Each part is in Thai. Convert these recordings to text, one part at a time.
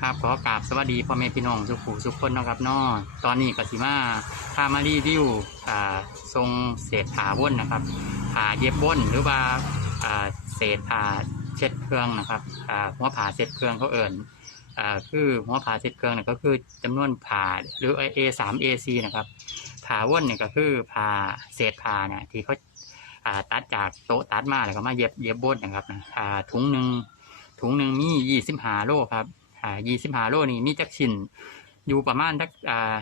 ครับขอกราบสวัสดีพ่อแม่พี่น้องทุกผู้ทุกคนนะครับนาะตอนนี้กสิมาพามารีวิวอ่าทรงเศษผาว่นนะครับผาเย็บว่นหรือว่าอ่าเศษผาเช็ดเครื่องนะครับอ่าหัวผาเช็ดเครื่องเขาเอิ่นอ่าคือหัวผาเช็ดเครื่องเนี่ยก็คือจำนวนผาหรือ A สาม AC นะครับผาว่นเนี่ยก็คือผาเศษผาเนี่ยที่เขาอ่าตัดจากโต๊ะตัดมาแล้วก็มาเย็บเย็บว่นนะครับอ่าถุงหนึ่งถุงหนึ่งมียี่สิบห้าโลครับ อ่ายี่สิบห้าโลนี่มีจักชิ้นอยู่ประมาณสักอ่า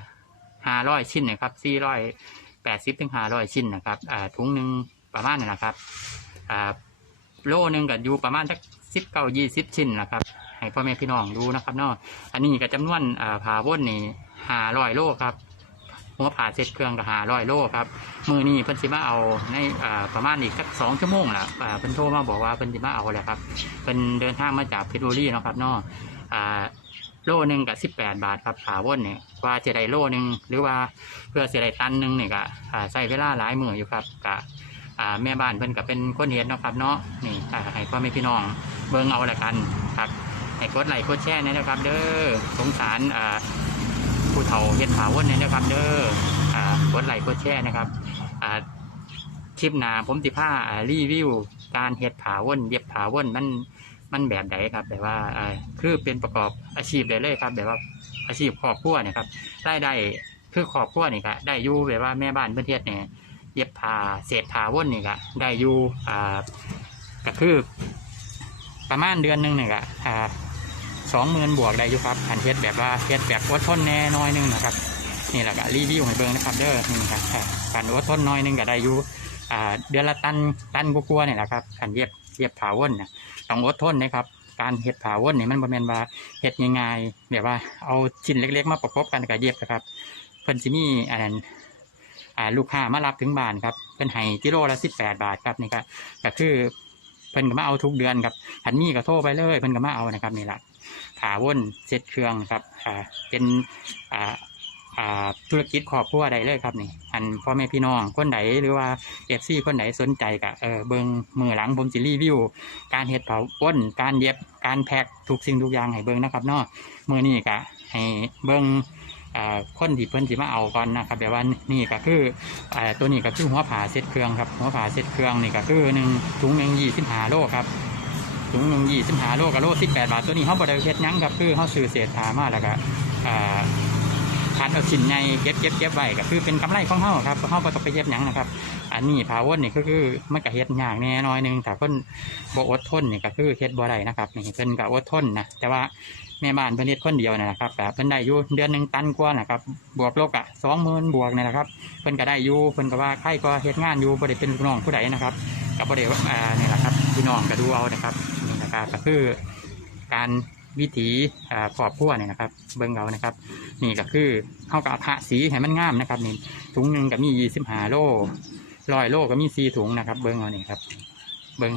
ห้าร้อยชิ้นนะครับสี่ร้อยแปดสิบถึงห้าร้อยชิ้นนะครับอ่าถุงหนึ่งประมาณนั้นนะครับอ่าโลหนึ่งก็อยู่ประมาณสักสิบเก้ายี่สิบชิ้นนะครับให้พ่อแม่พี่น้องดูนะครับเนาะอันนี้ก็จำนวนอ่าผ่าว่นนี่ห้าร้อยโลครับหัวผ่าเสร็จเครื่องก็ห้าร้อยโลครับมือนี้เพิ่นสิมาเอาในประมาณอีกสักสองชั่วโมงละเพิ่นโทรมาบอกว่าเพิ่นสิมาเอาแหละครับเพิ่นเดินทางมาจากเพชรบุรีเนาะครับเนาะ อ่าโลหนึ่งกับสิบแปดบาทครับขาว่นเนี่ยว่าจะได้โลหนึ่งหรือว่าเพื่อจะได้ตันหนึ่งเนี่ยก็ใช้เวลาหลายมืออยู่ครับกะอ่าแม่บ้านเพิ่นก็เป็นคนเฮ็ดเนาะครับเนาะนี่อ่าให้พ่อแม่พี่น้องเบิ่งเอาละกันครับให้กดไลค์กดแชร์นะครับ เด้อสงสารผู้เฒ่าเฮ็ดขาว่นเนี่ยนะครับ เด้อกดไลค์กดแชร์นะครับคลิปหน้าผมสิพาอ่ารีวิวการเฮ็ดผาว่นเย็บผาว่นมัน มันแบบไหนครับแบบว่าคือเป็นประกอบอาชีพได้เลยครับ แบบว่าอาชีพครอบครัวเนี่ยครับได้ได้คือครอบครัวนี่ครับได้อยู่แบบว่าแม่บ้านเพื่อนเทศเนี่ยเย็บผ้าเศษผ้าว่นนี่ครับได้อยู่อ่าก็คือประมาณเดือนหนึ่งเนี่ยครับอ่าสองหมื่นบวกได้อยู่ครับอันเทศแบบว่าเทศแบบอดทนแน่น้อยหนึงนะครับนี่แหละก็รีวิวให้เบิ่งนะครับเด้อนี่ครับการอดทนน้อยหนึงก็ได้อยู่อ่าเดือนละตันตันกลัวๆเนี่ยแหละครับการเย็บ เย็บผ้าว่นนะต้องอดทนนะครับการเห็ดผาว่นนี่ยมันบ่แม่นว่าเห็ดง่ายๆแบบว่าเอาชิ้นเล็กๆ มาประกอบกันกับเย็บนะครับเพิ่นสิมีอันนั้นอ่าลูกค้ามารับถึงบ้านครับเป็นให้กิโลละสิบแปดบาทครับนี่ครับก็คือเพิ่นก็มาเอาทุกเดือนครับหันมีก็โทรไปเลยเพิ่นก็มาเอานะครับนี่แหละผาว่นเซ็ตเครื่องครับอ่าเป็นอ่า อ่าธุรกิจครอบครัวใดเลยครับนี่ อันพ่อแม่พี่น้องคนใดหรือว่าเอฟซีคนไหนสนใจก็เออเบิงมือหลังผมสิรีวิว การเฮ็ดเผาป้น การเย็บการแพ็คทุกสิ่งทุกอย่างให้เบิงนะครับเนาะมือนี้ก็ให้เบิงอ่าคนที่เพิ่นสิมาเอาก่อนนะครับแบบว่านี่ก็คืออ่าตัวนี้ก็คือหัวผาเซตเครื่องครับหัวผาเซตเครื่องนี่ก็คือหนึ่งถุงหนึ่งยี่สิบห้าโลครับถุงหนึ่งยี่สิบห้าโลกับโลสิบแปดบาทตัวนี้เขาบ่ได้เฮ็ดยังครับคือเขาซื้อเศษผามาแล้วก็อ่า คัดเอาชิ้นในเก็บเก็บเก็บไว้ก็คือเป็นกำไรของเขาครับเขาบ่ต้องไปเย็บหยังนะครับ อันนี้ผาวนนี่ก็คือมันก็เฮ็ดยากแน่น้อยหนึงแต่คนบ่อดทนนี่ก็คือเฮ็ดบ่ได้นะครับนี่เพิ่นก็อดทนนะแต่ว่าแม่บ้านเพิ่นเฮ็ดคนเดียวนั่นะครับแต่เพิ่นได้อยู่เดือนหนึงตันกว่านะครับบวกโลบอะ20,000บวกนี่แหละครับเพิ่นก็ได้อยู่เพิ่นก็ว่าใครก็เฮ็ดงานอยู่บ่ได้เป็นลูกน้องผู้ใดนะครับก็บ่ได้ว่าอ่านี่แหละครับพี่น้องก็ดูเอานะครับนี่นะครับก็คือการ วิถีขอบขั้วนี่ยนะครับ เบิ้งเอานะครับ นี่ก็คือเข้าก็เอาผ้าสีให้มันงามนะครับนี่ถุงหนึ่งก็มียี่สิบห้าโลร้อยโลก็มีสี่ถุงนะครับ เบิ้งเอานี่ครับ เบิ้ง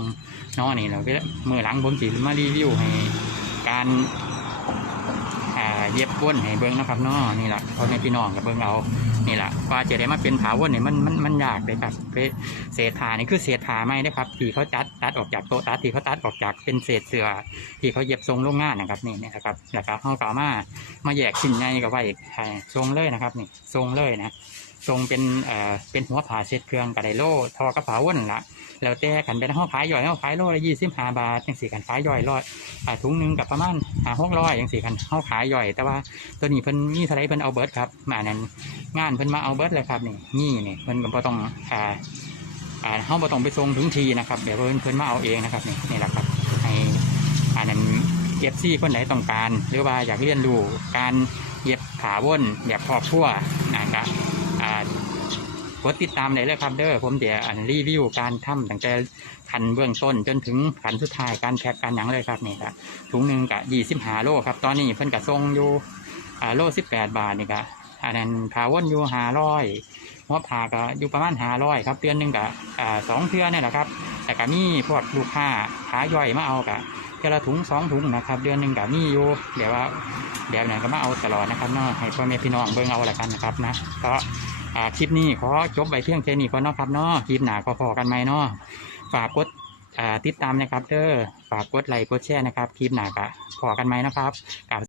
นอนี่เราก็มือหลังผมสีมารีวิวให้การ เย็บว่นให้เบิ้งนะครับนอนี่แหละพ่อแม่พี่น้องกับเบิ้งเอานี่แหละกว่าจะได้มาเป็นผาว่นเนี่ยมันมันมันยากเลยครับเศษผานี่คือเศษผาไม้นะครับที่เขาตัดตัดออกจากโต๊ะตัดที่เขาตัดออกจากเป็นเศษเสือที่เขาเย็บทรงโรงงานนะครับนี่นะครับแล้วก็เขาก็เอามามาแยกชิ้นใหญ่กับไว้ให้ทรงเลยนะครับนี่ทรงเลยนะ ทรงเป็นเอ่อเป็นหัวผาเช็ดเครื่องกระไดโลทอกระเป๋าวนนละแล้วแต่ขันเป็นห้อขายย่อยห้อขายโลละยี่สิบห้าบาทยังสี่ขันขายย่อยร้อยอ่าถุงหนึ่งกับประมาณหาหกร้อยยังสี่ขันห้อขายย่อย แต่ว่าตัวนี้เพิ่นมีเท่าไรเพิ่นเอาเบิร์ดครับมานั้นงานเพิ่นมาเอาเบิร์ดเลยครับนี่นี่นี่เพิ่นก็ต้องอ่าอ่าห้องบ่ต้องไปส่งถึงทีนะครับเดี๋ยวเพิ่นเพิ่นมาเอาเองนะครับนี่นี่แหละครับให้อันนั้นเอฟซีคนไหนต้องการ หรือว่าอยากเรียนรู้การเย็บขาว่นแบบครอบครัวนะครับ ดติดตามเลยเลยครับเด้อผมเดี๋ยวอันรีวิวการทำตั้งแต่ขันเบื้องต้นจนถึงขันสุดท้ายการแพ็กการหยังเลยครับนี่ครับถุงหนึ่งกะยี่สิบห้าโลครับ ตอนนี้เพิ่นกะทรงอยู่อ่าโลสิบแปดบาทนี่กะอันนั้นพาวนอยู่ห้าร้อยหัวผาก็อยู่ประมาณห้าร้อยครับเดือนหนึ่งกะอ่าสองเทื่อนนี่แหละครับแต่ก็มีพวกลูกค้าขาย่อยมาเอากะเทื่อละถุงสองถุงนะครับ เดือนหนึ่งกะมีอยู่เดี๋ยวว่าเดี๋ยวเนี่ยก็มาเอาตลอดนะครับเนาะให้พ่อแม่พี่น้องเบิ่งเอาละกันนะครับนะก็ อ่าคลิปนี้ขอจบไปเพียงแค่นี้ก่อนเนาะครับเนาะคลิปหนาก็พอกันไหมเนาะฝากกดอ่าติดตามนะครับเด้อฝากกดไลค์กดแชร์นะครับคลิปหนาก็พอกันไหมนะครับกับ